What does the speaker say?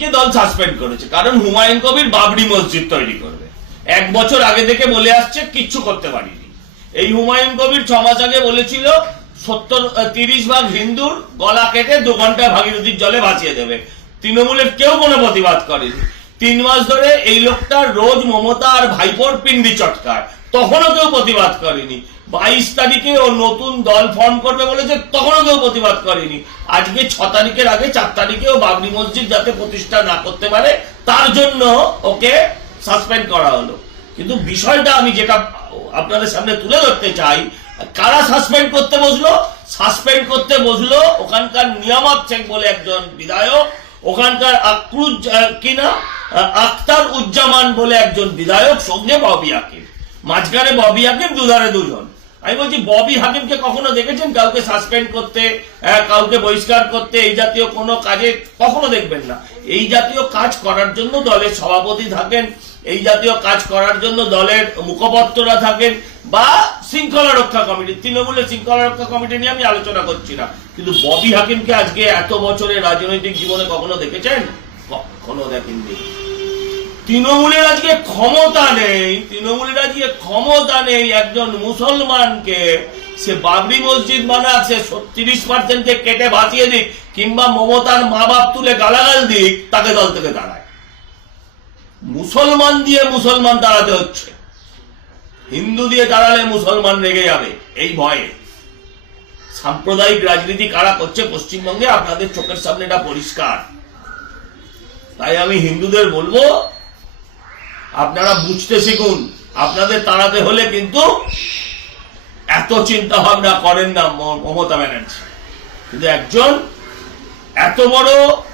কে দল সাসপেন্ড করেছে কারণ হুমায়ুন কবির বাবরি মসজিদ তৈরি করবে এক বছর আগে থেকে বলে আসছে কিচ্ছু করতে পারিনি এই হুমায়ুন কবির ছ মাস আগে বলেছিল সত্তর তিরিশ ভাগ হিন্দুর গলা কেটে দু ঘন্টা ভাগীরথীর জলে ভাসিয়ে দেবে তৃণমূলের কেউ কোনো প্রতিবাদ করেনি তিন মাস ধরে এই লোকটা রোজ মমতা আর ভাইপোর পিন্ডি চটকায় তখনও কেউ প্রতিবাদ করেনি বাইশ তারিখে ও নতুন দল ফর্ম করবে বলেছে তখনও কেউ প্রতিবাদ করেনি আজকে ছ তারিখের আগে চার তারিখে ও বাবরি মসজিদ যাতে প্রতিষ্ঠা না করতে পারে তার জন্য ওকে সাসপেন্ড করা হলো কিন্তু বিষয়টা আমি যেটা আপনাদের সামনে তুলে ধরতে চাই কারা সাসপেন্ড করতে বসলো সাসপেন্ড করতে বসলো ওখানকার নিয়ামত চেক বলে একজন বিধায়ক ওখানকার আক্রুজ কিনা আক্তার উজ্জামান বলে একজন বিধায়ক সঙ্গে ববি মাঝখানে ববি হাকিম দুধারে দুজন আমি বলছি ববি হাকিমকে কখনো দেখেছেন কাউকে সাসপেন্ড করতে কাউকে বহিষ্কার করতে এই জাতীয় কোনো কাজে কখনো দেখবেন না এই জাতীয় কাজ করার জন্য দলের সভাপতি থাকেন এই জাতীয় কাজ করার জন্য দলের মুখপত্ররা থাকেন বা শৃঙ্খলা রক্ষা কমিটি তৃণমূলের শৃঙ্খলা রক্ষা কমিটি নিয়ে আমি আলোচনা করছি না কিন্তু ববি হাকিমকে আজকে এত বছরের রাজনৈতিক জীবনে কখনো দেখেছেন কখনো দেখেননি তৃণমূলের আজকে ক্ষমতা নেই তৃণমূলের যে ক্ষমতা নেই একজন মুসলমানকে সে বাবরি মসজিদ বানাচ্ছে সে তিরিশ পার্সেন্টকে কেটে বাঁচিয়ে দিক কিংবা মমতার মা বাপ তুলে গালাগাল দিক তাকে দল থেকে দাঁড়ায় মুসলমান দিয়ে মুসলমান দাঁড়াতে হচ্ছে হিন্দু দিয়ে দাঁড়ালে মুসলমান রেগে যাবে এই ভয়ে সাম্প্রদায়িক রাজনীতি কারা করছে পশ্চিমবঙ্গে আপনাদের চোখের সামনে এটা পরিষ্কার তাই আমি হিন্দুদের বলবো আপনারা বুঝতে শিখুন আপনাদের তাড়াতে হলে কিন্তু এত চিন্তা ভাবনা করেন না মমতা ব্যানার্জি কিন্তু একজন এত বড়